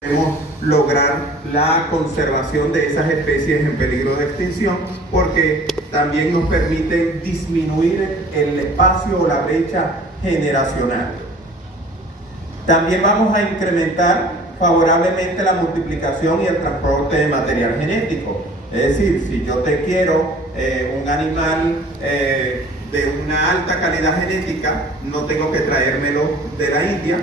Podemos lograr la conservación de esas especies en peligro de extinción, porque también nos permiten disminuir el espacio o la brecha generacional. También vamos a incrementar favorablemente la multiplicación y el transporte de material genético. Es decir, si yo te quiero un animal de una alta calidad genética, no tengo que traérmelo de la India,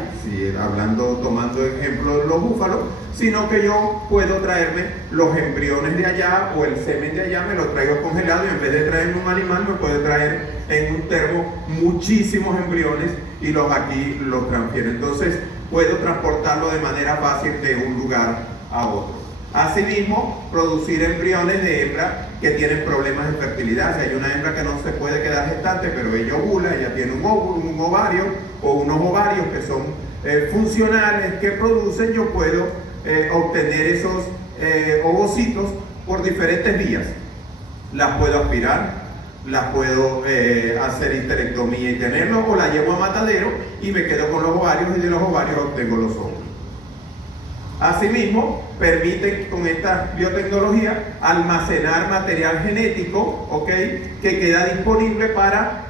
tomando ejemplo de los búfalos, sino que yo puedo traerme los embriones de allá o el semen de allá, me lo traigo congelado y en vez de traerme un animal me puede traer en un termo muchísimos embriones y aquí los transfiero. Entonces puedo transportarlo de manera fácil de un lugar a otro. Asimismo, producir embriones de hembra que tienen problemas de fertilidad. Si hay una hembra que no se puede quedar gestante, pero ella ovula, ella tiene un óvulo, un ovario o unos ovarios que son funcionales, que producen, yo puedo obtener esos ovocitos por diferentes vías. Las puedo aspirar, las puedo hacer histerectomía y tenerlo, o la llevo a matadero y me quedo con los ovarios y de los ovarios obtengo los óvulos. Asimismo, permiten con esta biotecnología almacenar material genético, que queda disponible para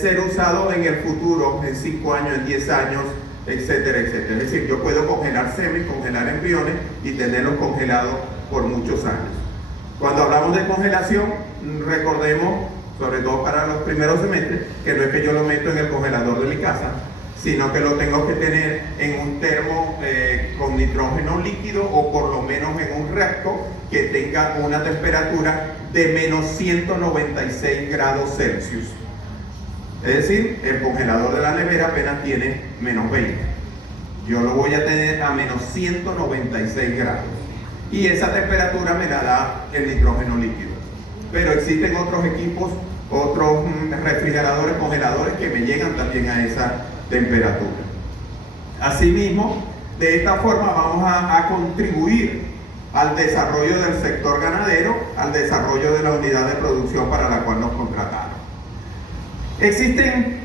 ser usado en el futuro, en 5 años, en 10 años, etcétera, etcétera. Es decir, yo puedo congelar semen, congelar embriones y tenerlos congelados por muchos años. Cuando hablamos de congelación, recordemos, sobre todo para los primeros semestres, que no es que yo lo meto en el congelador de mi casa, sino que lo tengo que tener en un termo con nitrógeno líquido, o por lo menos en un reactor que tenga una temperatura de menos 196 grados Celsius. Es decir, el congelador de la nevera apenas tiene menos 20. Yo lo voy a tener a menos 196 grados. Y esa temperatura me la da el nitrógeno líquido. Pero existen otros equipos, otros refrigeradores, congeladores que me llegan también a esa temperatura. Asimismo, de esta forma vamos a contribuir al desarrollo del sector ganadero, al desarrollo de la unidad de producción para la cual nos contrataron. Existen,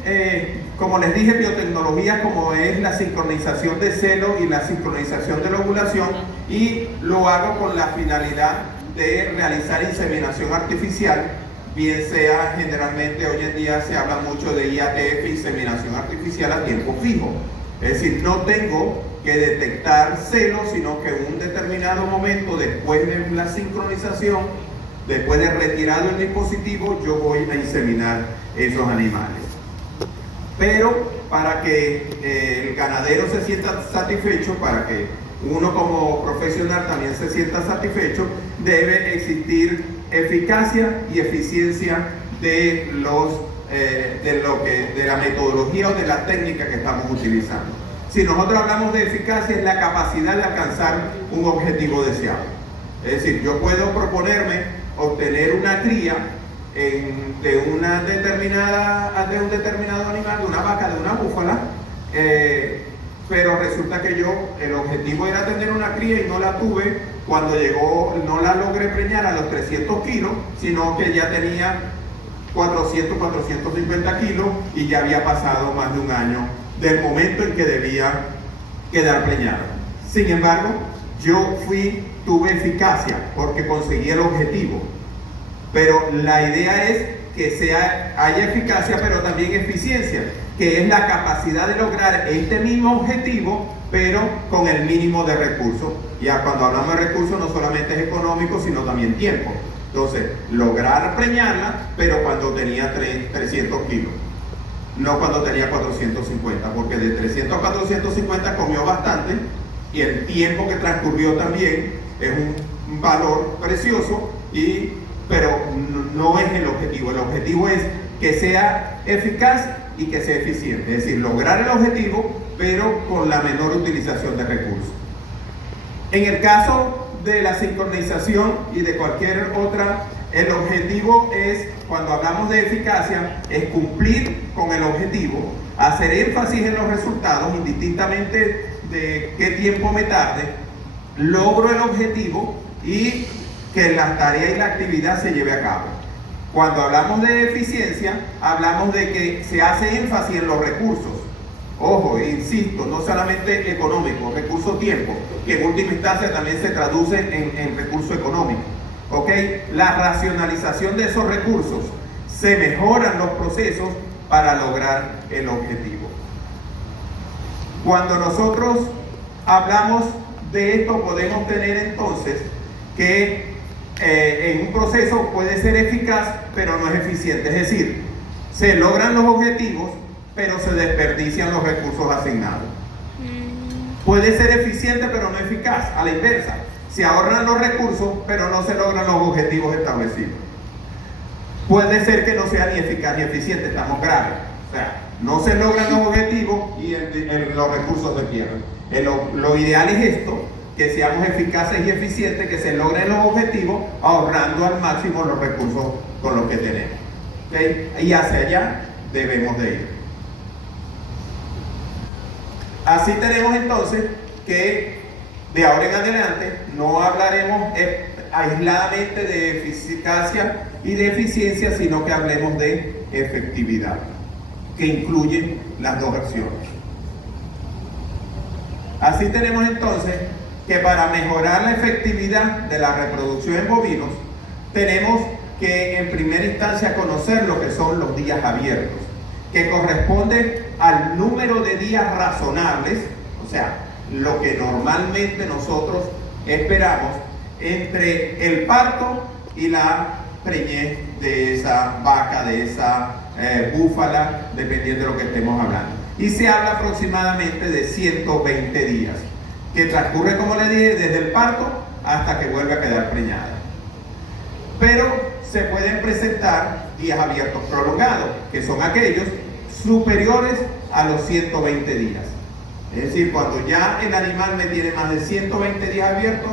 como les dije, biotecnologías como es la sincronización de celo y la sincronización de la ovulación, y lo hago con la finalidad de realizar inseminación artificial, bien sea, generalmente hoy en día se habla mucho de IATF, inseminación artificial a tiempo fijo. Es decir, no tengo que detectar celos, sino que en un determinado momento, después de la sincronización, después de retirado el dispositivo, yo voy a inseminar esos animales. Pero para que el ganadero se sienta satisfecho, para que uno como profesional también se sienta satisfecho, debe existir eficacia y eficiencia de la metodología o de la técnica que estamos utilizando. Si nosotros hablamos de eficacia, es la capacidad de alcanzar un objetivo deseado. Es decir, yo puedo proponerme obtener una cría de un determinado animal, de una vaca, de una búfala, pero resulta que el objetivo era tener una cría y no la tuve cuando llegó, no la logré preñar a los 300 kilos, sino que ya tenía 400, 450 kilos y ya había pasado más de un año del momento en que debía quedar preñada. Sin embargo, tuve eficacia porque conseguí el objetivo. Pero la idea es que haya eficacia, pero también eficiencia, que es la capacidad de lograr este mismo objetivo, pero con el mínimo de recursos. Ya cuando hablamos de recursos, no solamente es económico, sino también tiempo. Entonces, lograr preñarla, pero cuando tenía 300 kilos, no cuando tenía 450, porque de 300 a 450 comió bastante, y el tiempo que transcurrió también es un valor precioso, pero no es el objetivo. El objetivo es que sea eficaz y que sea eficiente, es decir, lograr el objetivo, pero con la menor utilización de recursos. En el caso de la sincronización y de cualquier otra, el objetivo es, cuando hablamos de eficacia, es cumplir con el objetivo, hacer énfasis en los resultados, indistintamente de qué tiempo me tarde, logro el objetivo y que la tarea y la actividad se lleve a cabo. Cuando hablamos de eficiencia, hablamos de que se hace énfasis en los recursos. Ojo, insisto, no solamente económico, recurso tiempo, que en última instancia también se traduce en recurso económico. ¿Ok? La racionalización de esos recursos, se mejoran los procesos para lograr el objetivo. Cuando nosotros hablamos de esto, podemos tener entonces que en un proceso puede ser eficaz, pero no es eficiente. Es decir, se logran los objetivos, pero se desperdician los recursos asignados. Puede ser eficiente, pero no eficaz. A la inversa, se ahorran los recursos, pero no se logran los objetivos establecidos. Puede ser que no sea ni eficaz ni eficiente, estamos graves. O sea, no se logran los objetivos y los recursos se pierden. Lo ideal es esto, que seamos eficaces y eficientes, que se logren los objetivos ahorrando al máximo los recursos con los que tenemos. ¿Okay? Y hacia allá debemos de ir. Así tenemos entonces que de ahora en adelante no hablaremos aisladamente de eficacia y de eficiencia, sino que hablemos de efectividad, que incluye las dos acciones. Así tenemos entonces que para mejorar la efectividad de la reproducción en bovinos, tenemos que en primera instancia conocer lo que son los días abiertos, que corresponde al número de días razonables, o sea, lo que normalmente nosotros esperamos entre el parto y la preñez de esa vaca, de esa búfala, dependiendo de lo que estemos hablando. Y se habla aproximadamente de 120 días, que transcurre, como le dije, desde el parto hasta que vuelve a quedar preñada. Pero se pueden presentar días abiertos prolongados, que son aquellos superiores a los 120 días. Es decir, cuando ya el animal me tiene más de 120 días abiertos,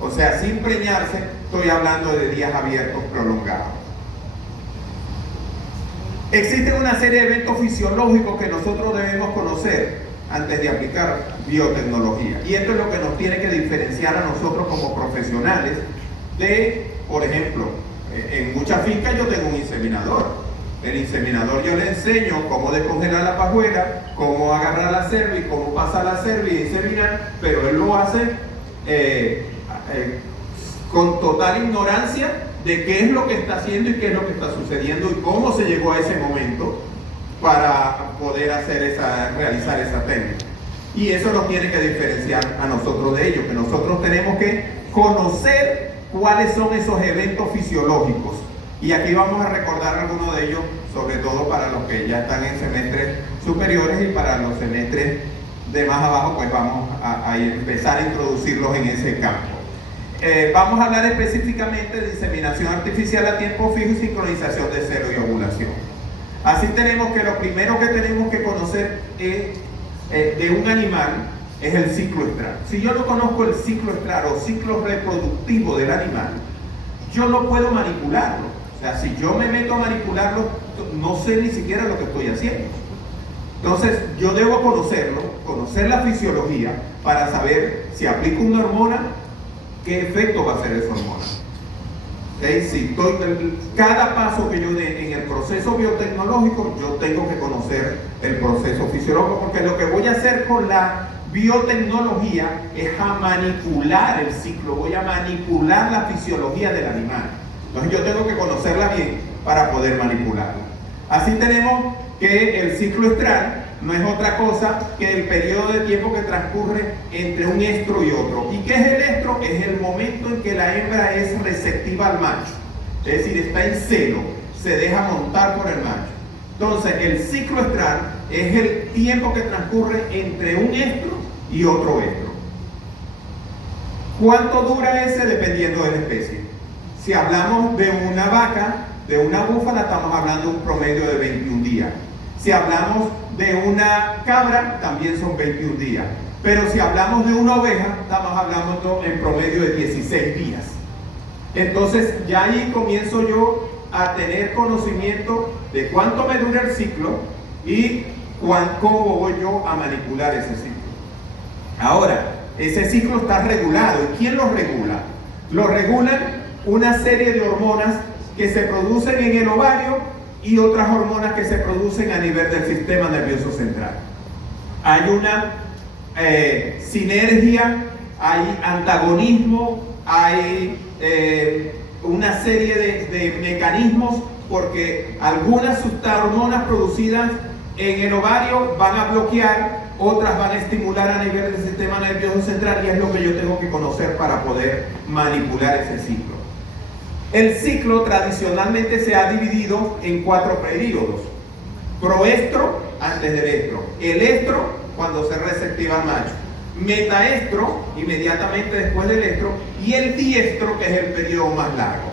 o sea, sin preñarse, estoy hablando de días abiertos prolongados. Existen una serie de eventos fisiológicos que nosotros debemos conocer antes de aplicar biotecnología. Y esto es lo que nos tiene que diferenciar a nosotros como profesionales de, por ejemplo, en muchas fincas yo tengo un inseminador. El inseminador yo le enseño cómo descongelar la pajuela, cómo agarrar la cerviz, cómo pasar la cerviz y inseminar, pero él lo hace con total ignorancia de qué es lo que está haciendo y qué es lo que está sucediendo y cómo se llegó a ese momento para poder realizar esa técnica. Y eso nos tiene que diferenciar a nosotros de ellos, que nosotros tenemos que conocer cuáles son esos eventos fisiológicos. Y aquí vamos a recordar algunos de ellos, sobre todo para los que ya están en semestres superiores, y para los semestres de más abajo, pues vamos a empezar a introducirlos en ese campo. Vamos a hablar específicamente de inseminación artificial a tiempo fijo y sincronización de celo y ovulación. Así tenemos que lo primero que tenemos que conocer de un animal es el ciclo estral. Si yo no conozco el ciclo estral o ciclo reproductivo del animal, yo no puedo manipularlo. O sea, si yo me meto a manipularlo, no sé ni siquiera lo que estoy haciendo. Entonces, yo debo conocerlo, conocer la fisiología, para saber si aplico una hormona, qué efecto va a hacer esa hormona. Si cada paso que yo dé en el proceso biotecnológico, yo tengo que conocer el proceso fisiológico, porque lo que voy a hacer con la biotecnología es a manipular el ciclo, voy a manipular la fisiología del animal. Entonces yo tengo que conocerla bien para poder manipularla. Así tenemos que el ciclo estral no es otra cosa que el periodo de tiempo que transcurre entre un estro y otro. ¿Y qué es el estro? Es el momento en que la hembra es receptiva al macho. Es decir, está en celo, se deja montar por el macho. Entonces, el ciclo estral es el tiempo que transcurre entre un estro y otro estro. ¿Cuánto dura ese? Dependiendo de la especie. Si hablamos de una vaca, de una búfala, estamos hablando de un promedio de 21 días. Si hablamos de una cabra, también son 21 días. Pero si hablamos de una oveja, estamos hablando en promedio de 16 días. Entonces, ya ahí comienzo yo a tener conocimiento de cuánto me dura el ciclo y cómo voy yo a manipular ese ciclo. Ahora, ese ciclo está regulado. ¿Y quién lo regula? Lo regulan una serie de hormonas que se producen en el ovario y otras hormonas que se producen a nivel del sistema nervioso central. hay una sinergia, hay antagonismo, hay una serie de mecanismos, porque algunas hormonas producidas en el ovario van a bloquear, otras van a estimular a nivel del sistema nervioso central, y es lo que yo tengo que conocer para poder manipular ese ciclo. El ciclo tradicionalmente se ha dividido en 4 periodos: proestro, antes del estro; el estro, cuando se receptiva el macho; metaestro, inmediatamente después del estro; y el diestro, que es el periodo más largo.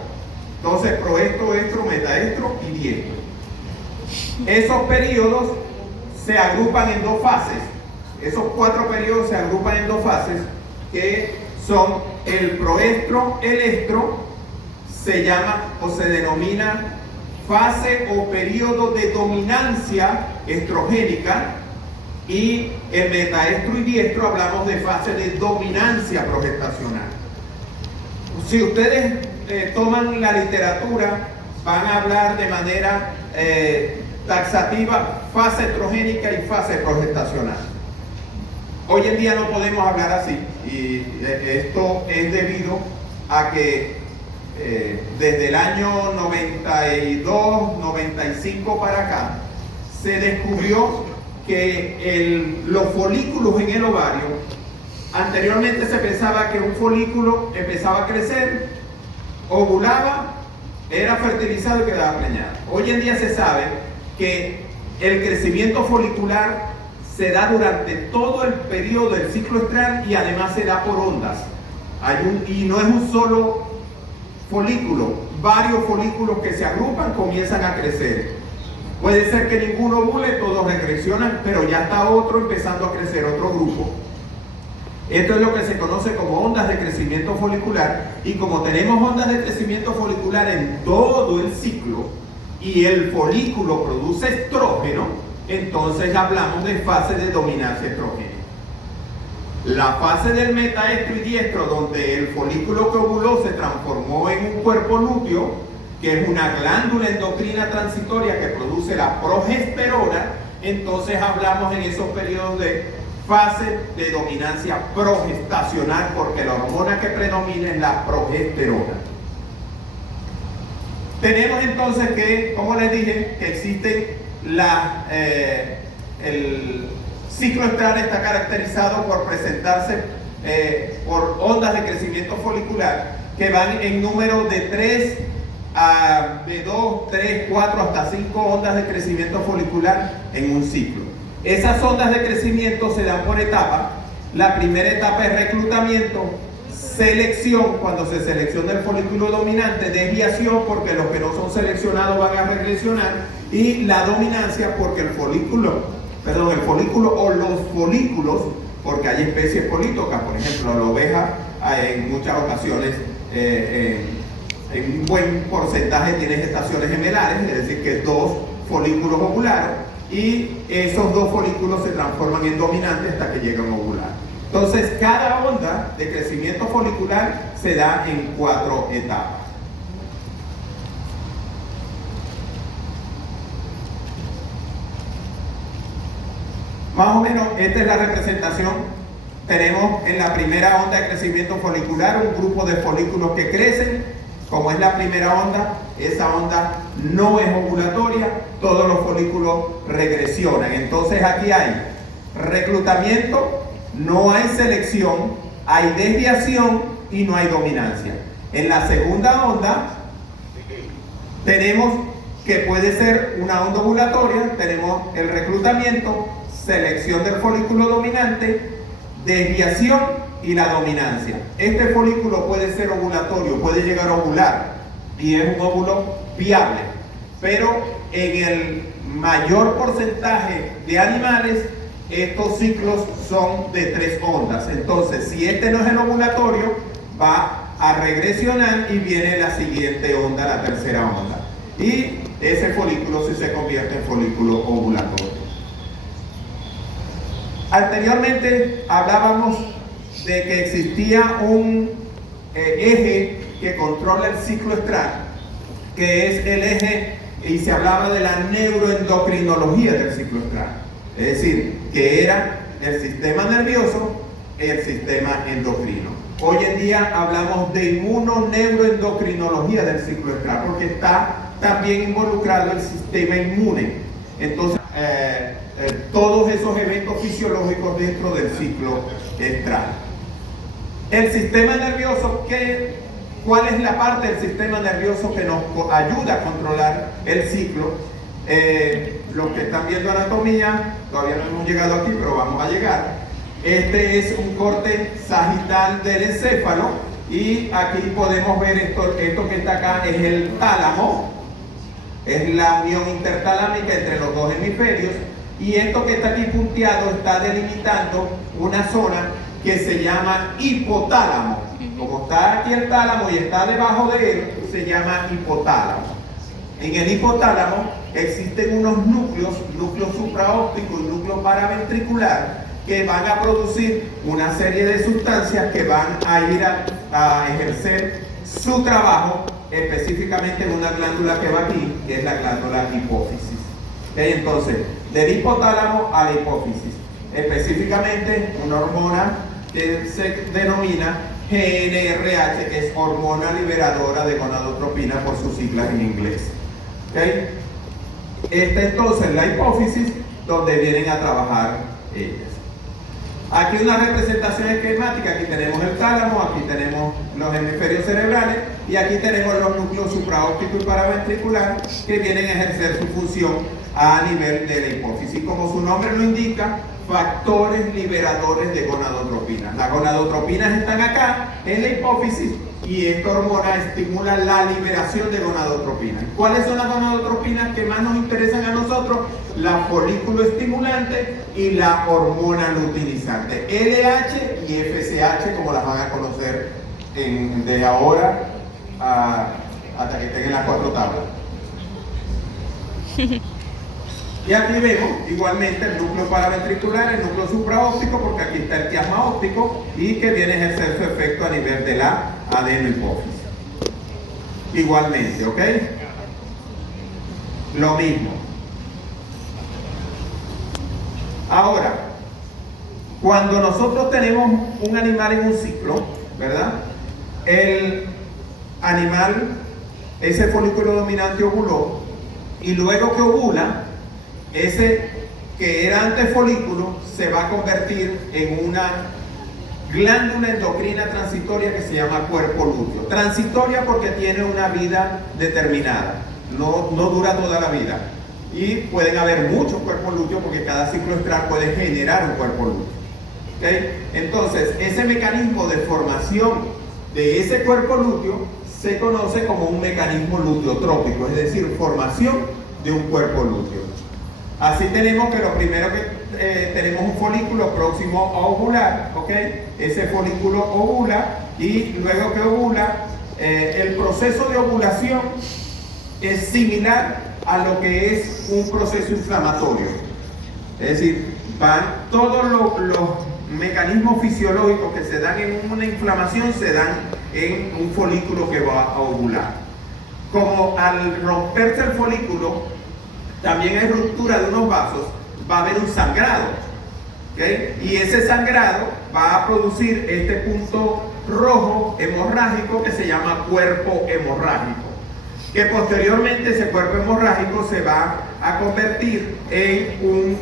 Entonces, proestro, estro, metaestro y diestro. Esos periodos se agrupan en 2 fases. Esos 4 periodos se agrupan en 2 fases, que son el proestro, el estro. Se llama o se denomina fase o periodo de dominancia estrogénica, y el metaestro y diestro hablamos de fase de dominancia progestacional. Si ustedes toman la literatura, van a hablar de manera taxativa fase estrogénica y fase progestacional. Hoy en día no podemos hablar así, y esto es debido a que desde el año 92, 95 para acá, se descubrió que los folículos en el ovario, anteriormente se pensaba que un folículo empezaba a crecer, ovulaba, era fertilizado y quedaba preñado. Hoy en día se sabe que el crecimiento folicular se da durante todo el periodo del ciclo estral, y además se da por ondas. Y no es un solo folículo, varios folículos que se agrupan comienzan a crecer. Puede ser que ninguno ovule, todos regresionan, pero ya está otro empezando a crecer, otro grupo. Esto es lo que se conoce como ondas de crecimiento folicular, y como tenemos ondas de crecimiento folicular en todo el ciclo y el folículo produce estrógeno, entonces hablamos de fase de dominancia estrógena. La fase del metaestro y diestro, donde el folículo que ovuló se transformó en un cuerpo lúteo, que es una glándula endocrina transitoria que produce la progesterona, entonces hablamos en esos periodos de fase de dominancia progestacional, porque la hormona que predomina es la progesterona. Tenemos entonces que, como les dije, que existe el ciclo estral está caracterizado por presentarse por ondas de crecimiento folicular que van en número de 2, 3, 4 hasta 5 ondas de crecimiento folicular en un ciclo. Esas ondas de crecimiento se dan por etapa. La primera etapa es reclutamiento, selección, cuando se selecciona el folículo dominante; desviación, porque los que no son seleccionados van a regresionar; y la dominancia, porque el folículo o los folículos, porque hay especies políticas, por ejemplo la oveja en muchas ocasiones en un buen porcentaje tiene gestaciones gemelares, es decir que 2 folículos ovularon, y esos 2 folículos se transforman en dominantes hasta que llegan a ovular. Entonces cada onda de crecimiento folicular se da en 4 etapas. Más o menos esta es la representación. Tenemos en la primera onda de crecimiento folicular un grupo de folículos que crecen. Como es la primera onda, esa onda no es ovulatoria, todos los folículos regresionan. Entonces aquí hay reclutamiento, no hay selección, hay desviación y no hay dominancia. En la segunda onda tenemos que puede ser una onda ovulatoria, tenemos el reclutamiento, selección del folículo dominante, desviación y la dominancia. Este folículo puede ser ovulatorio, puede llegar a ovular y es un óvulo viable, pero en el mayor porcentaje de animales estos ciclos son de 3 ondas. Entonces, si este no es el ovulatorio, va a regresionar y viene la siguiente onda, la tercera onda, y ese folículo sí se convierte en folículo ovulatorio. Anteriormente hablábamos de que existía un eje que controla el ciclo estral, que es el eje, y se hablaba de la neuroendocrinología del ciclo estral, es decir, que era el sistema nervioso, el sistema endocrino. Hoy en día hablamos de inmunoneuroendocrinología del ciclo estral, porque está también involucrado el sistema inmune. Entonces, todos esos eventos fisiológicos dentro del ciclo estral. El sistema nervioso, ¿cuál es la parte del sistema nervioso que nos ayuda a controlar el ciclo? Los que están viendo anatomía, todavía no hemos llegado aquí, pero vamos a llegar. Este es un corte sagital del encéfalo y aquí podemos ver esto que está acá es el tálamo, es la unión intertalámica entre los dos hemisferios, y esto que está aquí punteado está delimitando una zona que se llama hipotálamo. Como está aquí el tálamo y está debajo de él, se llama hipotálamo. En el hipotálamo existen unos núcleo supraóptico y núcleo paraventricular que van a producir una serie de sustancias que van a ir a ejercer su trabajo específicamente en una glándula que va aquí, que es la glándula hipófisis. ¿Okay? Entonces, del hipotálamo a la hipófisis, específicamente una hormona que se denomina GnRH, que es hormona liberadora de gonadotropina por sus siglas en inglés. ¿Okay? Esta entonces la hipófisis, donde vienen a trabajar ellas. Aquí una representación esquemática, aquí tenemos el tálamo, aquí tenemos los hemisferios cerebrales y aquí tenemos los núcleos supraóptico y paraventricular que vienen a ejercer su función a nivel de la hipófisis. Como su nombre lo indica, factores liberadores de gonadotropina. Las gonadotropinas están acá en la hipófisis y esta hormona estimula la liberación de gonadotropinas. ¿Cuáles son las gonadotropinas que más nos interesan a nosotros? La folículo estimulante y la hormona luteinizante, LH y FSH, como las van a conocer de ahora hasta que estén en las 4 tablas. Y aquí vemos igualmente el núcleo paraventricular, el núcleo supraóptico, porque aquí está el quiasma óptico y que viene a ejercer su efecto a nivel de la adenohipófisis. Igualmente, ¿ok? Lo mismo. Ahora, cuando nosotros tenemos un animal en un ciclo, ¿verdad? El animal, ese folículo dominante ovuló y luego que ovula, ese que era antes folículo se va a convertir en una glándula endocrina transitoria que se llama cuerpo lúteo. Transitoria porque tiene una vida determinada, no dura toda la vida. Y pueden haber muchos cuerpos lúteos porque cada ciclo estral puede generar un cuerpo lúteo. ¿Okay? Entonces, ese mecanismo de formación de ese cuerpo lúteo se conoce como un mecanismo luteotrópico, es decir, formación de un cuerpo lúteo. Así tenemos que lo primero que tenemos un folículo próximo a ovular, ¿ok? Ese folículo ovula y luego que ovula, el proceso de ovulación es similar a lo que es un proceso inflamatorio. Es decir, van todos los mecanismos fisiológicos que se dan en una inflamación se dan en un folículo que va a ovular. Como al romperse el folículo, también hay ruptura de unos vasos, va a haber un sangrado, ¿okay? Y ese sangrado va a producir este punto rojo hemorrágico que se llama cuerpo hemorrágico, que posteriormente ese cuerpo hemorrágico se va a convertir en un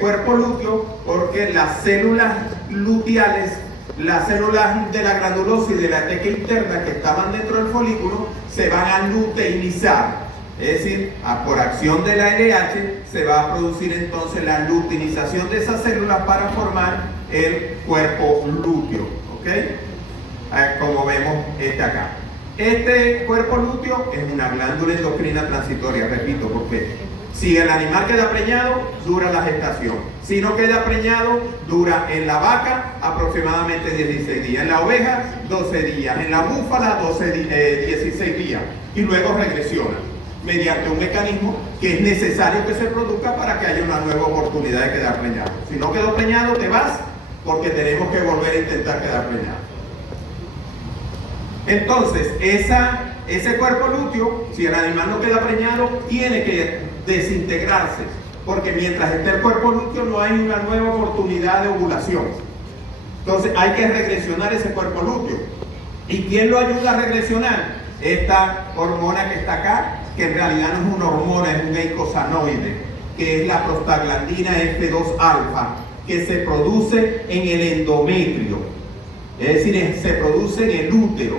cuerpo lúteo porque las células luteales, las células de la granulosa y de la teca interna que estaban dentro del folículo se van a luteinizar. Es decir, por acción de la LH se va a producir entonces la luteinización de esas células para formar el cuerpo lúteo, ¿ok? Como vemos acá. Este cuerpo lúteo es una glándula endocrina transitoria, repito, porque si el animal queda preñado, dura la gestación. Si no queda preñado, dura en la vaca aproximadamente 16 días, en la oveja 12 días, en la búfala 16 días y luego regresiona mediante un mecanismo que es necesario que se produzca para que haya una nueva oportunidad de quedar preñado. Si no quedó preñado, te vas porque tenemos que volver a intentar quedar preñado. Entonces, ese cuerpo lúteo, si el animal no queda preñado, tiene que desintegrarse porque mientras esté el cuerpo lúteo no hay una nueva oportunidad de ovulación. Entonces hay que regresionar ese cuerpo lúteo. ¿Y quién lo ayuda a regresionar? Esta hormona que está acá, que en realidad no es una hormona, es un eicosanoide, que es la prostaglandina F2 alfa, que se produce en el endometrio, es decir, se produce en el útero.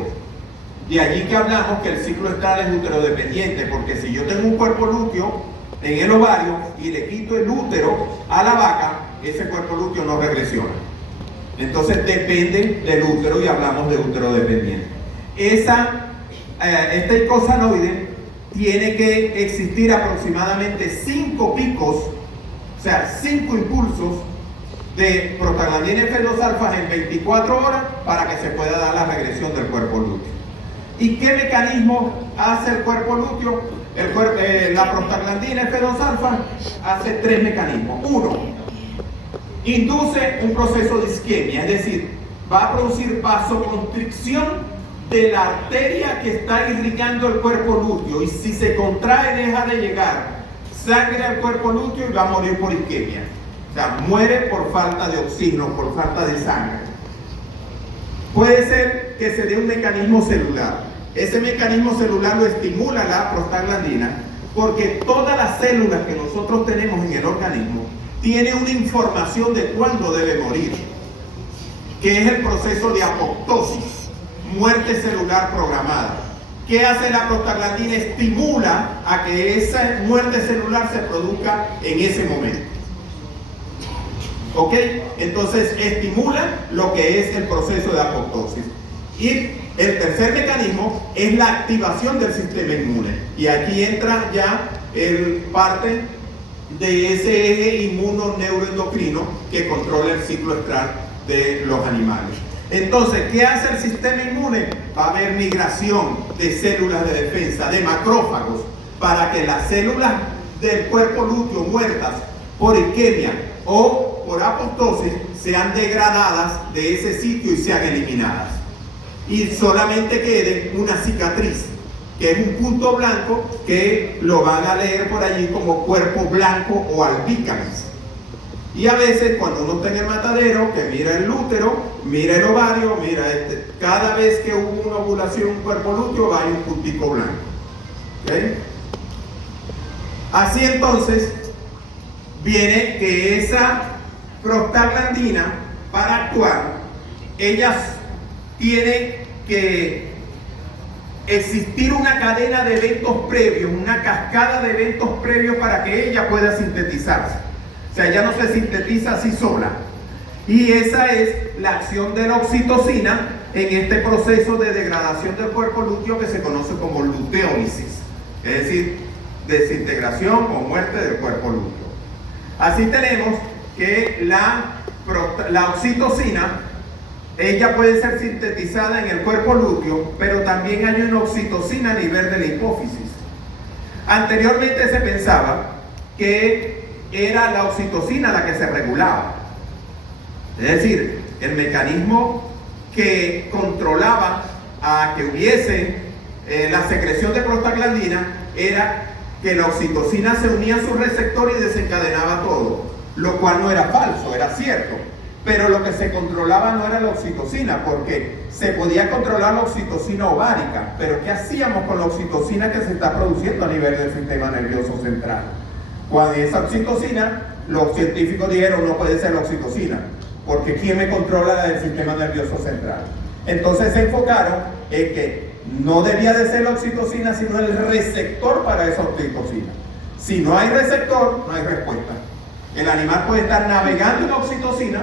De allí que hablamos que el ciclo estral es uterodependiente, porque si yo tengo un cuerpo lúteo en el ovario y le quito el útero a la vaca, ese cuerpo lúteo no regresiona. Entonces depende del útero y hablamos de útero dependiente. Este eicosanoide tiene que existir aproximadamente 5 picos, o sea, 5 impulsos de prostaglandina F2 alfa en 24 horas para que se pueda dar la regresión del cuerpo lúteo. ¿Y qué mecanismo hace el cuerpo lúteo? La prostaglandina F2 alfa hace 3 mecanismos. 1, induce un proceso de isquemia, es decir, va a producir vasoconstricción de la arteria que está irrigando el cuerpo lúteo, y si se contrae deja de llegar sangre al cuerpo lúteo y va a morir por isquemia. O sea, muere por falta de oxígeno, por falta de sangre. Puede ser que se dé un mecanismo celular. Ese mecanismo celular lo estimula la prostaglandina, porque todas las células que nosotros tenemos en el organismo tienen una información de cuándo debe morir, que es el proceso de apoptosis, muerte celular programada. ¿Qué hace la prostaglandina? Estimula a que esa muerte celular se produzca en ese momento. ¿Ok? Entonces estimula lo que es el proceso de apoptosis. Y el tercer mecanismo es la activación del sistema inmune. Y aquí entra ya parte de ese eje inmuno-neuroendocrino que controla el ciclo estral de los animales. Entonces, ¿qué hace el sistema inmune? Va a haber migración de células de defensa, de macrófagos, para que las células del cuerpo lúteo muertas por isquemia o por apoptosis sean degradadas de ese sitio y sean eliminadas. Y solamente quede una cicatriz, que es un punto blanco que lo van a leer por allí como cuerpo blanco o albícalis. Y a veces cuando uno está en el matadero, que mira el útero, mira el ovario, mira cada vez que hubo una ovulación, un cuerpo lúteo, va a un puntico blanco. ¿Okay? Así entonces, viene que esa prostaglandina, para actuar, ella tiene que existir una cadena de eventos previos, una cascada de eventos previos para que ella pueda sintetizarse. O sea, ella no se sintetiza así sola. Y esa es la acción de la oxitocina en este proceso de degradación del cuerpo lúteo que se conoce como luteólisis, es decir, desintegración o muerte del cuerpo lúteo. Así tenemos que la oxitocina, ella puede ser sintetizada en el cuerpo lúteo, pero también hay una oxitocina a nivel de la hipófisis. Anteriormente se pensaba que era la oxitocina la que se regulaba. Es decir, el mecanismo que controlaba a que hubiese la secreción de prostaglandina era que la oxitocina se unía a su receptor y desencadenaba todo, lo cual no era falso, era cierto. Pero lo que se controlaba no era la oxitocina, porque se podía controlar la oxitocina ovárica, pero ¿qué hacíamos con la oxitocina que se está produciendo a nivel del sistema nervioso central? Cuando esa oxitocina, los científicos dijeron no puede ser la oxitocina, porque ¿quién me controla la del sistema nervioso central? Entonces se enfocaron en que no debía de ser la oxitocina, sino el receptor para esa oxitocina. Si no hay receptor, no hay respuesta. El animal puede estar navegando en oxitocina,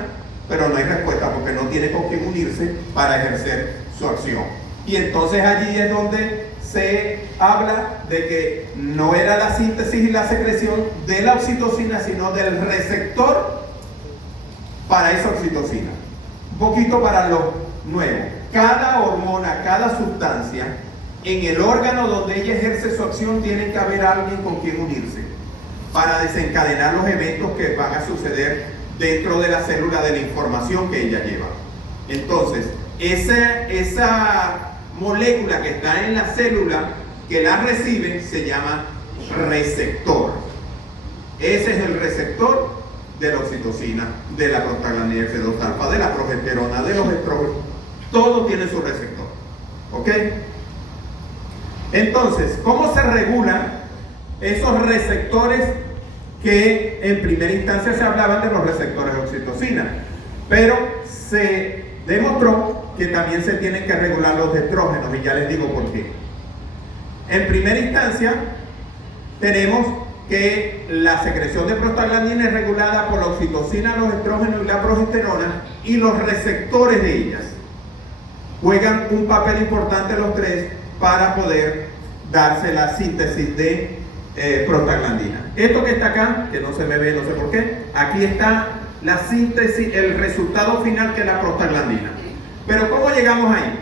pero no hay respuesta porque no tiene con quién unirse para ejercer su acción. Y entonces allí es donde se habla de que no era la síntesis y la secreción de la oxitocina, sino del receptor para esa oxitocina. Un poquito para lo nuevo. Cada hormona, cada sustancia, en el órgano donde ella ejerce su acción, tiene que haber alguien con quien unirse para desencadenar los eventos que van a suceder dentro de la célula de la información que ella lleva. Entonces, esa molécula que está en la célula que la recibe se llama receptor. Ese es el receptor de la oxitocina, de la prostaglandina F2 alfa, de la progesterona, de los estrógenos. Todo tiene su receptor. ¿Ok? Entonces, ¿cómo se regulan esos receptores que en primera instancia se hablaban de los receptores de oxitocina? Pero se demostró que también se tienen que regular los estrógenos, y ya les digo por qué. En primera instancia, tenemos que la secreción de prostaglandina es regulada por la oxitocina, los estrógenos y la progesterona, y los receptores de ellas juegan un papel importante los tres para poder darse la síntesis de prostaglandina. Esto que está acá, que no se me ve, no sé por qué, aquí está la síntesis, el resultado final, que es la prostaglandina. Pero ¿cómo llegamos ahí?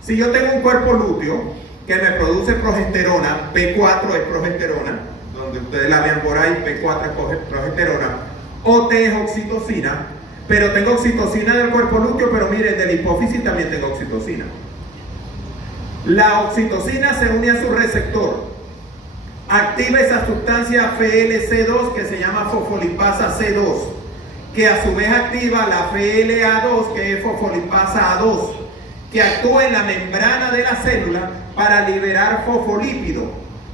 Si yo tengo un cuerpo lúteo que me produce progesterona, P4 es progesterona, donde ustedes la vean por ahí, P4 es progesterona, OT es oxitocina, pero tengo oxitocina del cuerpo lúteo, pero miren, de la hipófisis también tengo oxitocina. La oxitocina se une a su receptor, activa esa sustancia FLC2 que se llama fosfolipasa C2, que a su vez activa la FLA2, que es fosfolipasa A2, que actúa en la membrana de la célula para liberar fosfolípidos.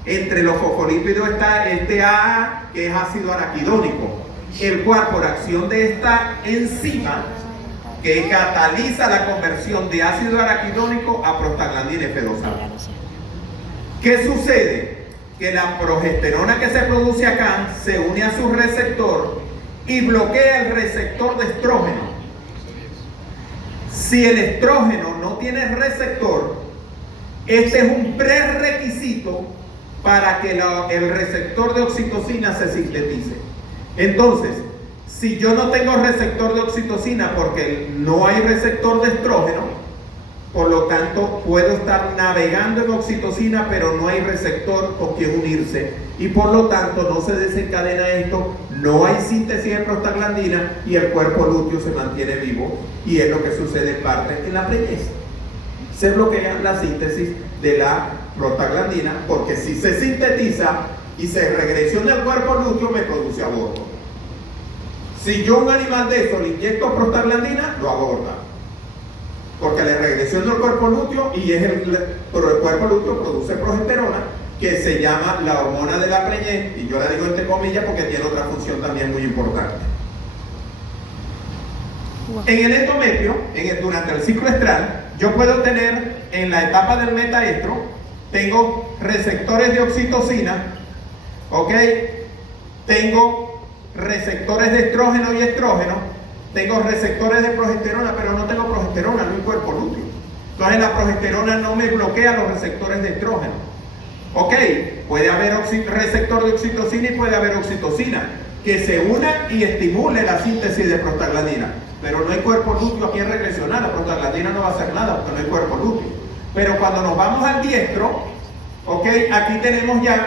Entre los fosfolípidos está este AA, que es ácido araquidónico, el cual por acción de esta enzima que cataliza la conversión de ácido araquidónico a prostaglandina F2 alfa. ¿Qué sucede? Que la progesterona que se produce acá se une a su receptor y bloquea el receptor de estrógeno. Si el estrógeno no tiene receptor, este es un prerequisito para que el receptor de oxitocina se sintetice. Entonces, si yo no tengo receptor de oxitocina porque no hay receptor de estrógeno, por lo tanto puedo estar navegando en oxitocina, pero no hay receptor con quien unirse, y por lo tanto no se desencadena esto, no hay síntesis de prostaglandina y el cuerpo lúteo se mantiene vivo, y es lo que sucede en parte en la preñez. Se bloquea la síntesis de la prostaglandina, porque si se sintetiza y se regresiona el cuerpo lúteo, me produce aborto. Si yo a un animal de eso le inyecto prostaglandina, lo aborta, porque le regresiona el cuerpo lúteo, y pero el cuerpo lúteo produce progesterona, que se llama la hormona de la preñez, y yo la digo entre comillas porque tiene otra función también muy importante. En el endometrio, durante el ciclo estral, yo puedo tener en la etapa del metaestro, tengo receptores de oxitocina, ¿ok? Tengo receptores de estrógeno y estrógeno, tengo receptores de progesterona, pero no tengo progesterona, no hay cuerpo lúteo. Entonces la progesterona no me bloquea los receptores de estrógeno. Ok, puede haber receptor de oxitocina y puede haber oxitocina que se una y estimule la síntesis de prostaglandina, pero no hay cuerpo lúteo a quien regresionar. La prostaglandina no va a hacer nada porque no hay cuerpo lúteo. Pero cuando nos vamos al diestro, ok, aquí tenemos ya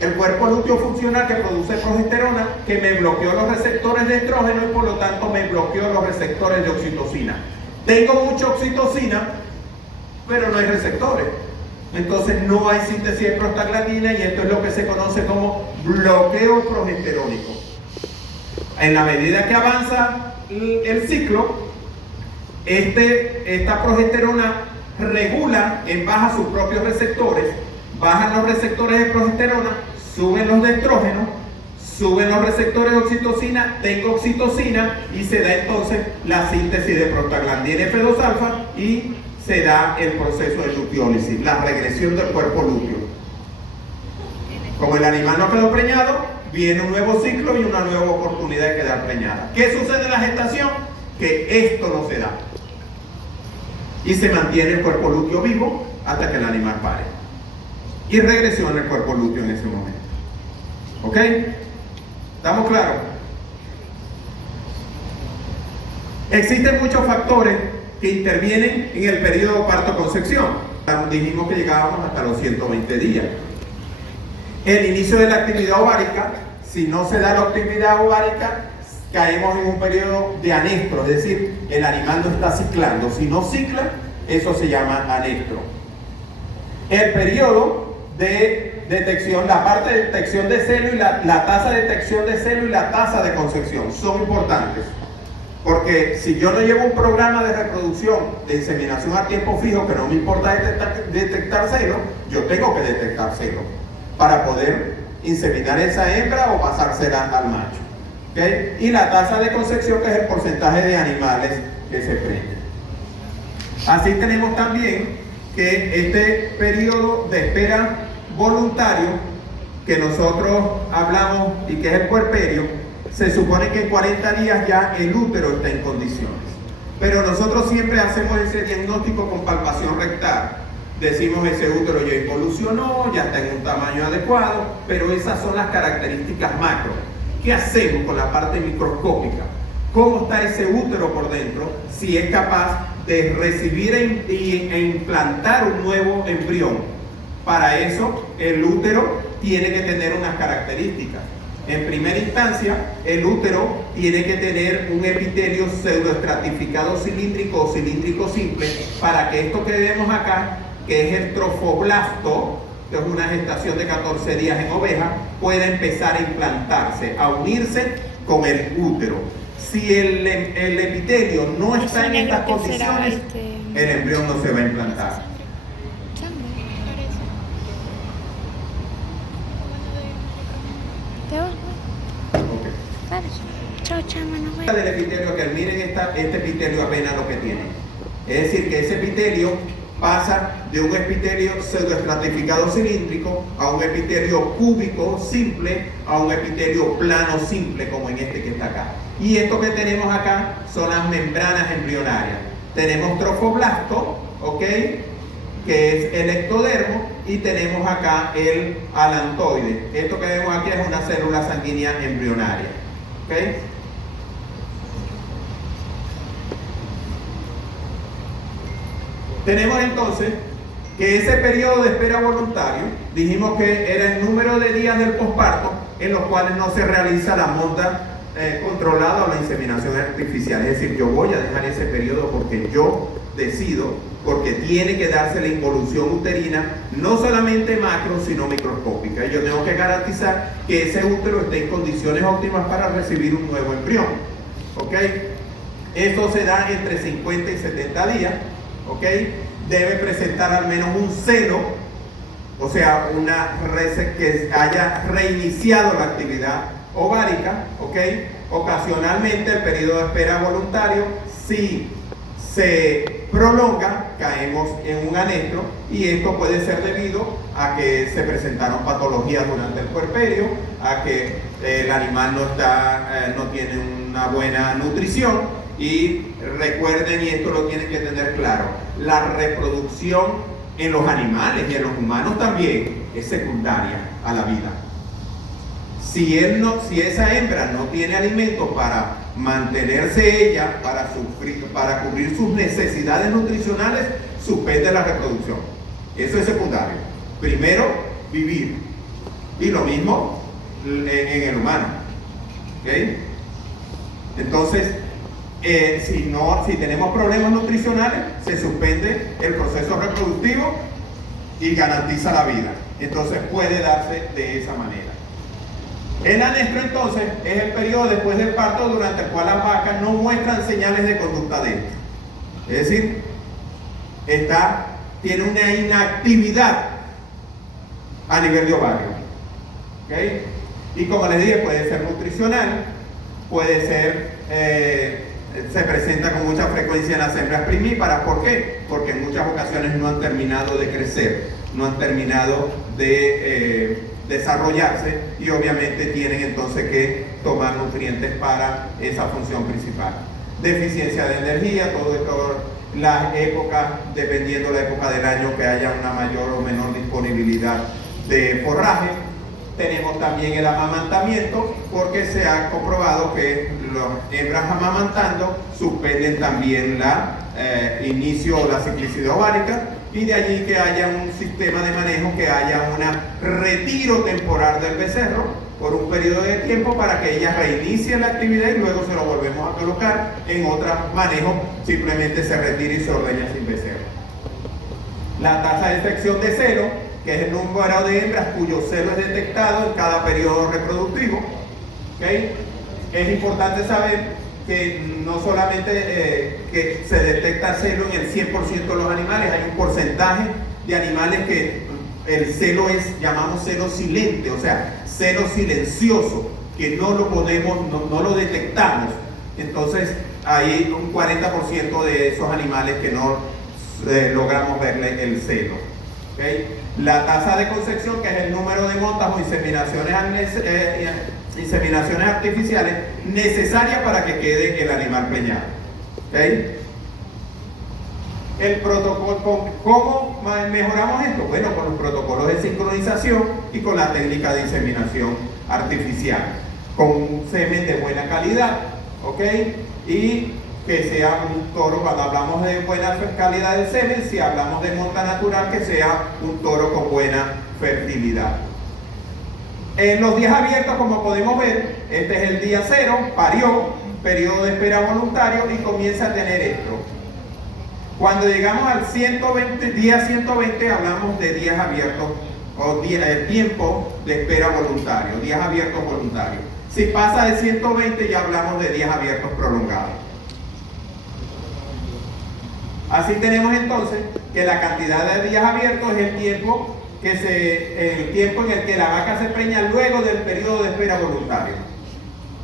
el cuerpo lúteo funcional que produce progesterona, que me bloqueó los receptores de estrógeno y por lo tanto me bloqueó los receptores de oxitocina. Tengo mucha oxitocina, pero no hay receptores. Entonces no hay síntesis de prostaglandina, y esto es lo que se conoce como bloqueo progesterónico. En la medida que avanza el ciclo, esta progesterona regula en baja sus propios receptores, bajan los receptores de progesterona, suben los de estrógeno, suben los receptores de oxitocina, tengo oxitocina, y se da entonces la síntesis de prostaglandina F2 alfa y se da el proceso de luteólisis, la regresión del cuerpo lúteo. Como el animal no quedó preñado, viene un nuevo ciclo y una nueva oportunidad de quedar preñada. ¿Qué sucede en la gestación? Que esto no se da. Y se mantiene el cuerpo lúteo vivo hasta que el animal pare. Y regresiona el cuerpo lúteo en ese momento. ¿Ok? ¿Estamos claros? Existen muchos factores que intervienen en el periodo parto-concepción. Dijimos que llegábamos hasta los 120 días. El inicio de la actividad ovárica, si no se da la actividad ovárica, caemos en un periodo de anestro, es decir, el animal no está ciclando. Si no cicla, eso se llama anestro. El periodo de detección, la parte de detección de celo y la tasa de detección de celo y la tasa de concepción son importantes. Porque si yo no llevo un programa de reproducción, de inseminación a tiempo fijo, que no me importa detectar celo, yo tengo que detectar celo para poder inseminar esa hembra o pasársela al macho. ¿Okay? Y la tasa de concepción, que es el porcentaje de animales que se prenden. Así tenemos también que este periodo de espera voluntario que nosotros hablamos y que es el puerperio, se supone que en 40 días ya el útero está en condiciones. Pero nosotros siempre hacemos ese diagnóstico con palpación rectal. Decimos ese útero ya evolucionó, ya está en un tamaño adecuado, pero esas son las características macro. ¿Qué hacemos con la parte microscópica? ¿Cómo está ese útero por dentro? Si es capaz de recibir e implantar un nuevo embrión. Para eso, el útero tiene que tener unas características. En primera instancia, el útero tiene que tener un epitelio pseudoestratificado cilíndrico o cilíndrico simple para que esto que vemos acá, que es el trofoblasto, que es una gestación de 14 días en oveja, pueda empezar a implantarse, a unirse con el útero. Si el epitelio no está en estas condiciones, el embrión no se va a implantar. Del epitelio, que miren este epitelio apenas lo que tiene. Es decir, que ese epitelio pasa de un epitelio pseudoestratificado cilíndrico a un epitelio cúbico simple a un epitelio plano simple, como en este que está acá. Y esto que tenemos acá son las membranas embrionarias. Tenemos trofoblasto, ¿ok?, que es el ectodermo, y tenemos acá el alantoide. Esto que vemos aquí es una célula sanguínea embrionaria. ¿Ok? Tenemos entonces que ese periodo de espera voluntario, dijimos que era el número de días del posparto en los cuales no se realiza la monta controlada o la inseminación artificial. Es decir, yo voy a dejar ese periodo porque yo decido, porque tiene que darse la involución uterina, no solamente macro, sino microscópica. Y yo tengo que garantizar que ese útero esté en condiciones óptimas para recibir un nuevo embrión. ¿Ok? Esto se da entre 50 y 70 días. ¿Ok? Debe presentar al menos un celo, o sea, que haya reiniciado la actividad ovárica. ¿Ok? Ocasionalmente el periodo de espera voluntario, si se prolonga, caemos en un anestro, y esto puede ser debido a que se presentaron patologías durante el puerperio, a que el animal no tiene una buena nutrición. Y recuerden, y esto lo tienen que tener claro, la reproducción en los animales y en los humanos también es secundaria a la vida. Si esa hembra no tiene alimento para mantenerse ella, para cubrir sus necesidades nutricionales, suspende la reproducción. Eso es secundario. Primero, vivir. Y lo mismo en el humano. ¿Okay? Entonces, si tenemos problemas nutricionales, se suspende el proceso reproductivo y garantiza la vida. Entonces puede darse de esa manera. El anestro, entonces, es el periodo después del parto durante el cual las vacas no muestran señales de conducta débil. Es decir, tiene una inactividad a nivel de ovario. ¿Okay? Y como les dije, puede ser nutricional, puede ser, se presenta con mucha frecuencia en las hembras primíparas. ¿Por qué? Porque en muchas ocasiones no han terminado de crecer, no han terminado de desarrollarse, y obviamente tienen entonces que tomar nutrientes para esa función principal. Deficiencia de energía, todo esto, las épocas, dependiendo la época del año, que haya una mayor o menor disponibilidad de forraje. Tenemos también el amamantamiento, porque se ha comprobado que las hembras amamantando suspenden también inicio o la ciclicidad ovárica, y de allí que haya un sistema de manejo, que haya un retiro temporal del becerro por un periodo de tiempo para que ella reinicie la actividad, y luego se lo volvemos a colocar en otro manejo, simplemente se retira y se ordeña sin becerro. La tasa de extracción de celo que es el número de hembras cuyo celo es detectado en cada periodo reproductivo. ¿Okay? Es importante saber que no solamente que se detecta celo en el 100% de los animales, hay un porcentaje de animales que el celo es, llamamos celo silente, o sea, celo silencioso, que no lo podemos, no lo detectamos. Entonces hay un 40% de esos animales que no logramos verle el celo. ¿Okay? La tasa de concepción, que es el número de montas o inseminaciones artificiales necesarias para que quede el animal preñado. ¿Okay? El protocolo, ¿cómo mejoramos esto? Bueno, con los protocolos de sincronización y con la técnica de inseminación artificial, con un semen de buena calidad, ¿ok? Y que sea un toro, cuando hablamos de buena calidad del semen, si hablamos de monta natural, que sea un toro con buena fertilidad. En los días abiertos, como podemos ver, este es el día 0, parió, periodo de espera voluntario y comienza a tener esto. Cuando llegamos al día 120, hablamos de días abiertos o tiempo de espera voluntario, días abiertos voluntarios. Si pasa de 120, ya hablamos de días abiertos prolongados. Así tenemos entonces que la cantidad de días abiertos es el tiempo en el que la vaca se preña luego del periodo de espera voluntario,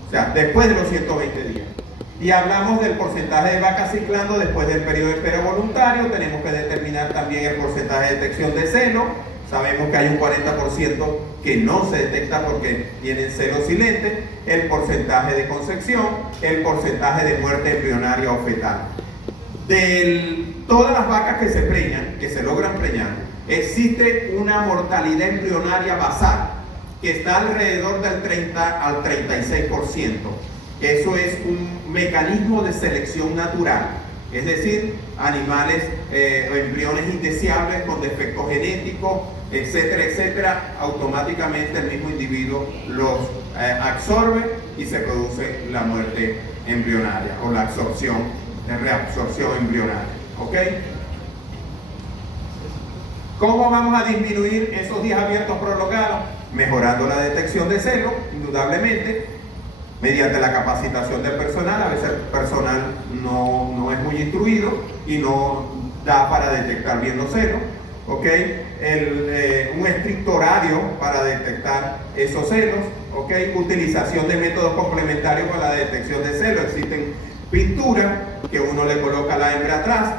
o sea, después de los 120 días. Y hablamos del porcentaje de vacas ciclando después del periodo de espera voluntario. Tenemos que determinar también el porcentaje de detección de celo. Sabemos que hay un 40% que no se detecta porque tienen celo silente, el porcentaje de concepción, el porcentaje de muerte embrionaria o fetal. De todas las vacas que se preñan, que se logran preñar, existe una mortalidad embrionaria basal que está alrededor del 30 al 36%. Eso es un mecanismo de selección natural, es decir, animales o embriones indeseables con defectos genéticos, etcétera, etcétera, automáticamente el mismo individuo los absorbe y se produce la muerte embrionaria o la reabsorción embrionaria. ¿Ok? ¿Cómo vamos a disminuir esos días abiertos prolongados? Mejorando la detección de celo, indudablemente, mediante la capacitación del personal. A veces el personal no es muy instruido y no da para detectar bien los celos. ¿Okay? Un estricto horario para detectar esos celos. ¿Okay? Utilización de métodos complementarios para la detección de celos. Existen pinturas que uno le coloca a la hembra atrás,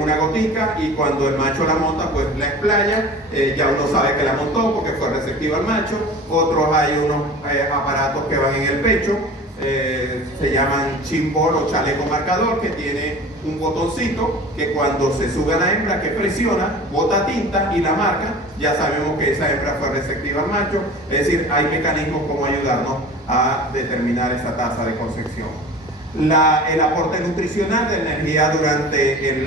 una gotica, y cuando el macho la monta, pues la explaya, ya uno sabe que la montó porque fue receptivo al macho. Otros hay unos aparatos que van en el pecho, se llaman chimbol o chaleco marcador, que tiene un botoncito que cuando se sube a la hembra, que presiona, bota tinta y la marca, ya sabemos que esa hembra fue receptiva al macho. Es decir, hay mecanismos como ayudarnos a determinar esa tasa de concepción. El aporte nutricional de energía durante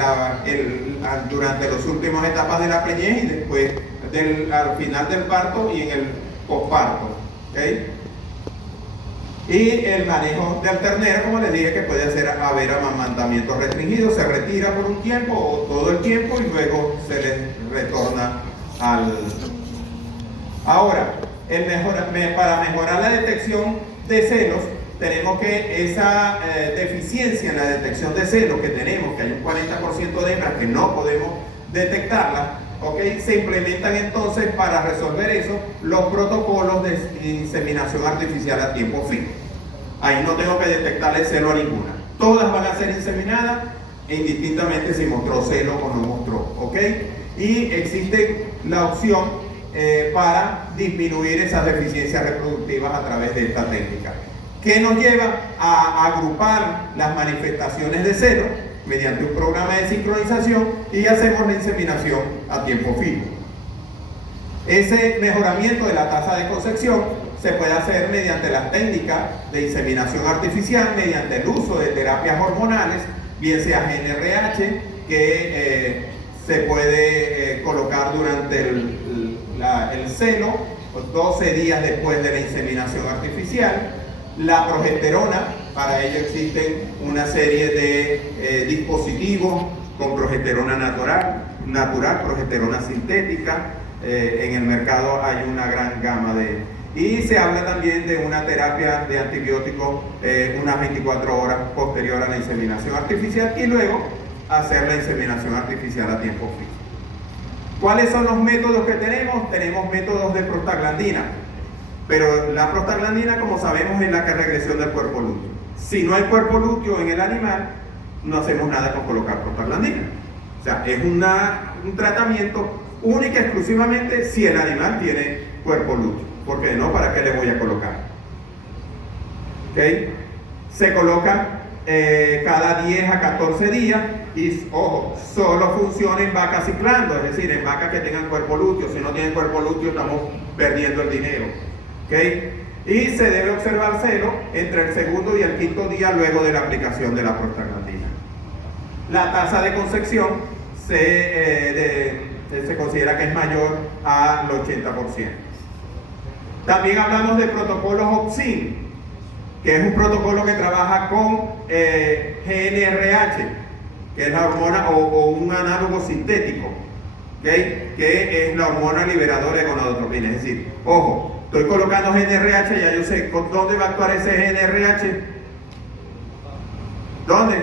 las últimas etapas de la preñez y después al final del parto y en el posparto. ¿Okay? Y el manejo del ternero, como les dije, que puede haber amamantamiento restringido, se retira por un tiempo o todo el tiempo y luego se le retorna al... Ahora, para mejorar la detección de celos, tenemos que esa deficiencia en la detección de celos que tenemos, que hay un 40% de hembras que no podemos detectarla, ¿okay? Se implementan entonces, para resolver eso, los protocolos de inseminación artificial a tiempo fijo. Ahí no tengo que detectarle celo a ninguna. Todas van a ser inseminadas indistintamente si mostró celo o no mostró, ¿ok? Y existe la opción para disminuir esas deficiencias reproductivas a través de esta técnica, que nos lleva a agrupar las manifestaciones de celo mediante un programa de sincronización y hacemos la inseminación a tiempo fijo. Ese mejoramiento de la tasa de concepción se puede hacer mediante las técnicas de inseminación artificial, mediante el uso de terapias hormonales, bien sea GnRH, que se puede colocar durante el seno, 12 días después de la inseminación artificial. La progesterona, para ello existen una serie de dispositivos con progesterona natural, progesterona sintética, en el mercado hay una gran gama de... Y se habla también de una terapia de antibióticos unas 24 horas posterior a la inseminación artificial y luego hacer la inseminación artificial a tiempo fijo. ¿Cuáles son los métodos que tenemos? Tenemos métodos de prostaglandina, pero la prostaglandina, como sabemos, es la regresión del cuerpo lúteo. Si no hay cuerpo lúteo en el animal, no hacemos nada con colocar prostaglandina. O sea, es un tratamiento única y exclusivamente si el animal tiene cuerpo lúteo, porque no, ¿para qué le voy a colocar? ¿Okay? Se coloca cada 10 a 14 días y, ojo, solo funciona en vacas ciclando, es decir, en vacas que tengan cuerpo lúteo. Si no tienen cuerpo lúteo, estamos perdiendo el dinero. ¿Okay? Y se debe observárselo entre el segundo y el quinto día luego de la aplicación de la prostaglandina. La tasa de concepción se considera que es mayor al 80%. También hablamos de protocolos OPSIN, que es un protocolo que trabaja con GnRH, que es la hormona o un análogo sintético, ¿okay? Que es la hormona liberadora de gonadotropina. Es decir, ojo, estoy colocando GnRH, ya yo sé dónde va a actuar ese GnRH. ¿Dónde?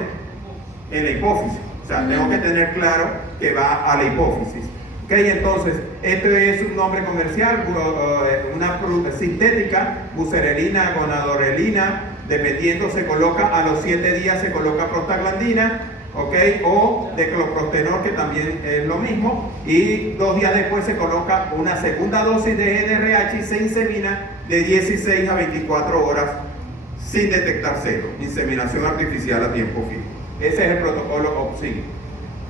En la hipófisis. O sea, tengo que tener claro que va a la hipófisis. ¿Okay? Entonces, esto es un nombre comercial, una sintética, buserelina, gonadorelina, dependiendo, se coloca a los 7 días, se coloca prostaglandina, ¿okay? O decloprostenol, que también es lo mismo, y 2 días después se coloca una segunda dosis de GnRH y se insemina de 16 a 24 horas sin detectar cero, inseminación artificial a tiempo fijo. Ese es el protocolo OPSIN.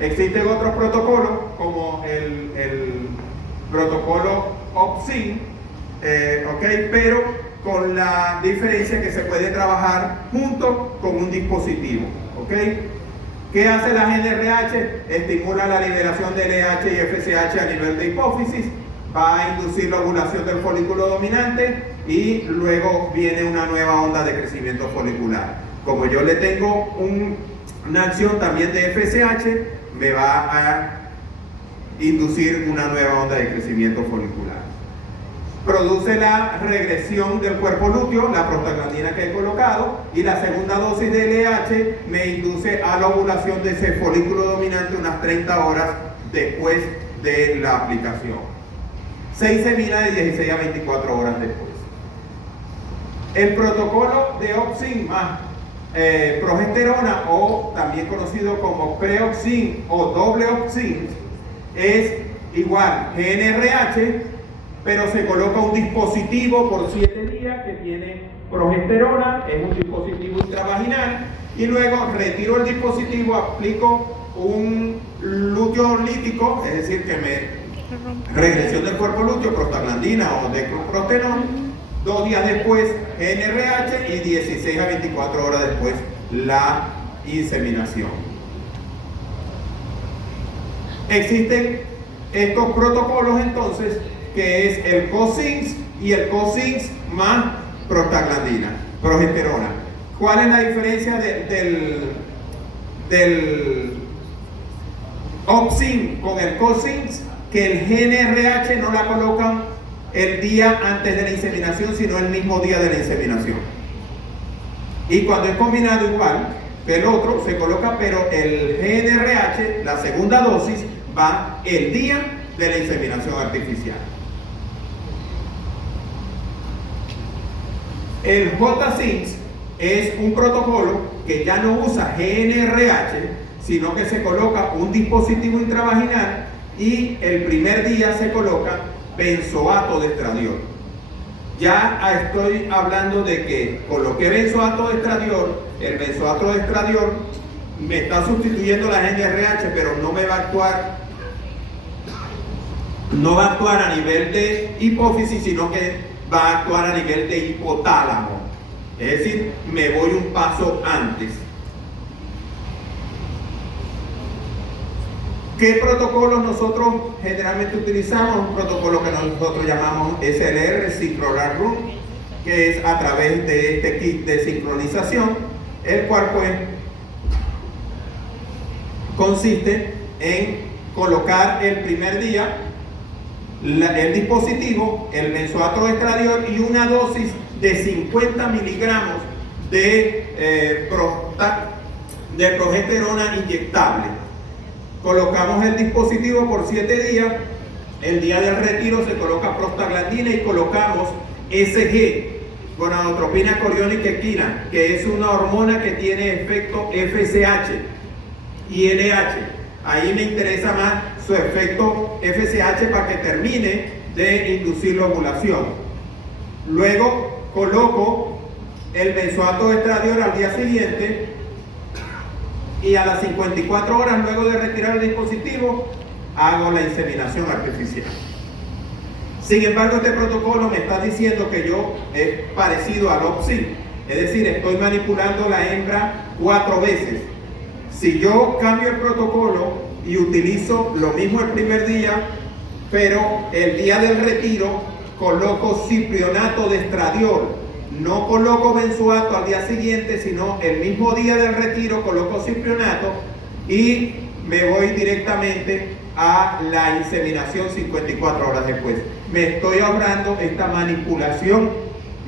Existen otros protocolos como el protocolo OPSIN, ¿okay? Pero con la diferencia que se puede trabajar junto con un dispositivo. ¿Okay? ¿Qué hace la GnRH? Estimula la liberación de LH y FSH a nivel de hipófisis, va a inducir la ovulación del folículo dominante y luego viene una nueva onda de crecimiento folicular. Como yo le tengo una acción también de FSH, me va a inducir una nueva onda de crecimiento folicular. Produce la regresión del cuerpo lúteo, la prostaglandina que he colocado, y la segunda dosis de LH me induce a la ovulación de ese folículo dominante unas 30 horas después de la aplicación. Se insemina de 16 a 24 horas después. El protocolo de OPSIN más progesterona, o también conocido como preoxin o doble OPSIN, es igual GnRH, pero se coloca un dispositivo por 7 días que tiene progesterona, es un dispositivo intravaginal, y luego retiro el dispositivo, aplico un lúteo lítico, es decir, que me regresión del cuerpo lúteo, prostaglandina o decloprostenol. 2 días después GnRH y 16 a 24 horas después la inseminación. Existen estos protocolos entonces, que es el COSINS y el COSINS más prostaglandina, progesterona. ¿Cuál es la diferencia del OPSIN con el COSINS? Que el GnRH no la colocan el día antes de la inseminación, sino el mismo día de la inseminación. Y cuando es combinado igual que el otro, se coloca, pero el GnRH, la segunda dosis, va el día de la inseminación artificial. El JSINS es un protocolo que ya no usa GnRH, sino que se coloca un dispositivo intravaginal y el primer día se coloca benzoato de estradiol. Ya estoy hablando de que coloqué benzoato de estradiol, el benzoato de estradiol me está sustituyendo la GnRH, pero no me va a actuar, no va a actuar a nivel de hipófisis, sino que va a actuar a nivel de hipotálamo. Es decir, me voy un paso antes. ¿Qué protocolos nosotros generalmente utilizamos? Un protocolo que nosotros llamamos SLR, Synchrolar Run, que es a través de este kit de sincronización, el cual pues consiste en colocar el primer día el dispositivo, el benzoato de estradiol y una dosis de 50 miligramos de progesterona inyectable. Colocamos el dispositivo por 7 días. El día del retiro se coloca prostaglandina y colocamos SG, gonadotropina coriónica equina, que es una hormona que tiene efecto FSH y LH. Ahí me interesa más su efecto FSH para que termine de inducir la ovulación. Luego coloco el benzoato de estradiol al día siguiente y a las 54 horas luego de retirar el dispositivo hago la inseminación artificial. Sin embargo, este protocolo me está diciendo que yo es parecido al OPSI, es decir, estoy manipulando la hembra 4 veces. Si yo cambio el protocolo y utilizo lo mismo el primer día, pero el día del retiro coloco ciprionato de estradiol, no coloco benzoato al día siguiente, sino el mismo día del retiro coloco ciprionato y me voy directamente a la inseminación 54 horas después. Me estoy ahorrando esta manipulación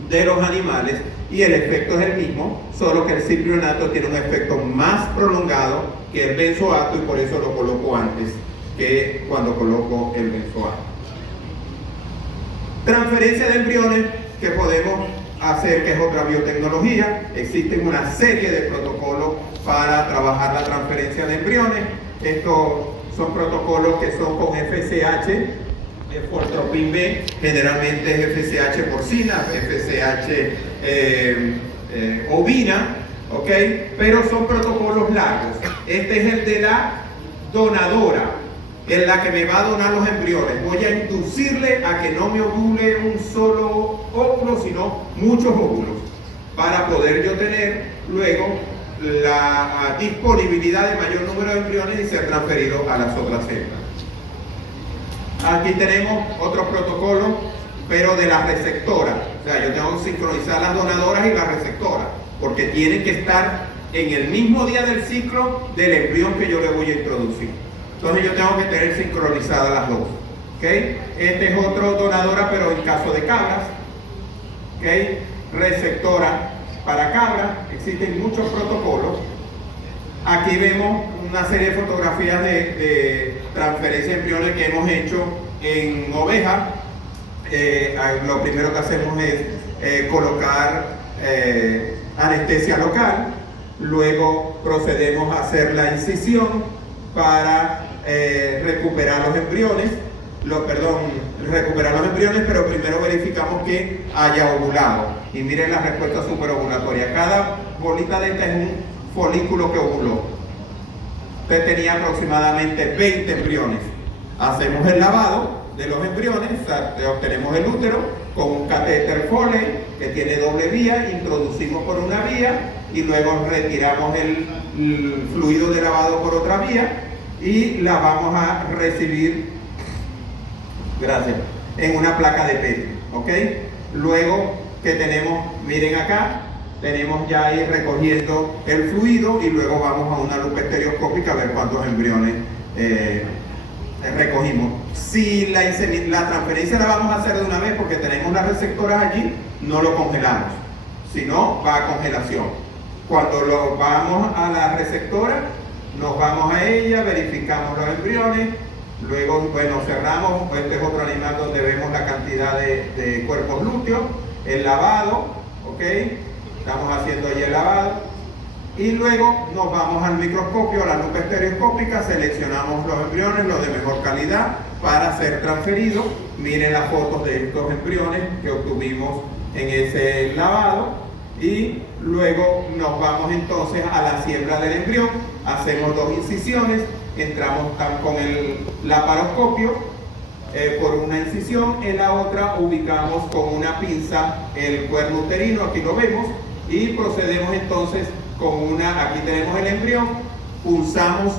de los animales y el efecto es el mismo, solo que el ciprionato tiene un efecto más prolongado que el benzoato y por eso lo coloco antes que cuando coloco el benzoato. Transferencia de embriones que podemos hacer, que es otra biotecnología. Existen una serie de protocolos para trabajar la transferencia de embriones. Estos son protocolos que son con FSH, Fortropin B, generalmente es FSH porcina, FSH ovina, ¿ok? Pero son protocolos largos. Este es el de la donadora, en la que me va a donar los embriones. Voy a inducirle a que no me ovule un solo óvulo, sino muchos óvulos, para poder yo tener luego la disponibilidad de mayor número de embriones y ser transferido a las otras células. Aquí tenemos otro protocolo, pero de la receptora. O sea, yo tengo que sincronizar las donadoras y las receptoras, porque tienen que estar en el mismo día del ciclo del embrión que yo le voy a introducir. Entonces yo tengo que tener sincronizadas las dos. ¿Okay? Este es otro donadora, pero en caso de cabras. ¿Okay? Receptora para cabras, existen muchos protocolos. Aquí vemos una serie de fotografías de transferencia de embriones que hemos hecho en ovejas. Lo primero que hacemos es colocar anestesia local, luego procedemos a hacer la incisión para recuperar los embriones, pero primero verificamos que haya ovulado. Y miren la respuesta superovulatoria. Cada bolita de esta es un folículo que ovuló. Usted tenía aproximadamente 20 embriones. Hacemos el lavado de los embriones, obtenemos el útero con un catéter Foley que tiene doble vía, introducimos por una vía y luego retiramos el fluido de lavado por otra vía y la vamos a recibir, gracias, en una placa de Petri, ¿ok? Luego que tenemos, miren acá, tenemos ya ahí recogiendo el fluido y luego vamos a una lupa estereoscópica a ver cuántos embriones recogimos. Si la transferencia la vamos a hacer de una vez porque tenemos las receptoras allí, no lo congelamos, sino va a congelación. Cuando lo vamos a la receptora, nos vamos a ella, verificamos los embriones, luego, bueno, cerramos. Este es otro animal donde vemos la cantidad de cuerpos lúteos, el lavado, ¿ok? Estamos haciendo ahí el lavado. Y luego nos vamos al microscopio, a la lupa estereoscópica, seleccionamos los embriones, los de mejor calidad, para ser transferidos. Miren las fotos de estos embriones que obtuvimos en ese lavado. Y luego nos vamos entonces a la siembra del embrión, hacemos 2 incisiones, entramos con el laparoscopio por una incisión, en la otra ubicamos con una pinza el cuerno uterino, aquí lo vemos, y procedemos entonces con aquí tenemos el embrión, punzamos.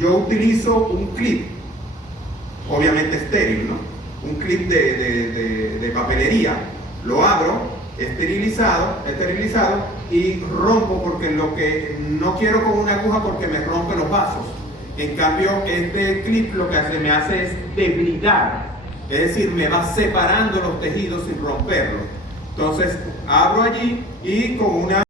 Yo utilizo un clip, obviamente estéril, ¿no? Un clip de papelería, lo abro, esterilizado y rompo, porque lo que no quiero con una aguja porque me rompe los vasos. En cambio, este clip lo que me hace es debridar Es decir, me va separando los tejidos sin romperlos. Entonces, abro allí y con una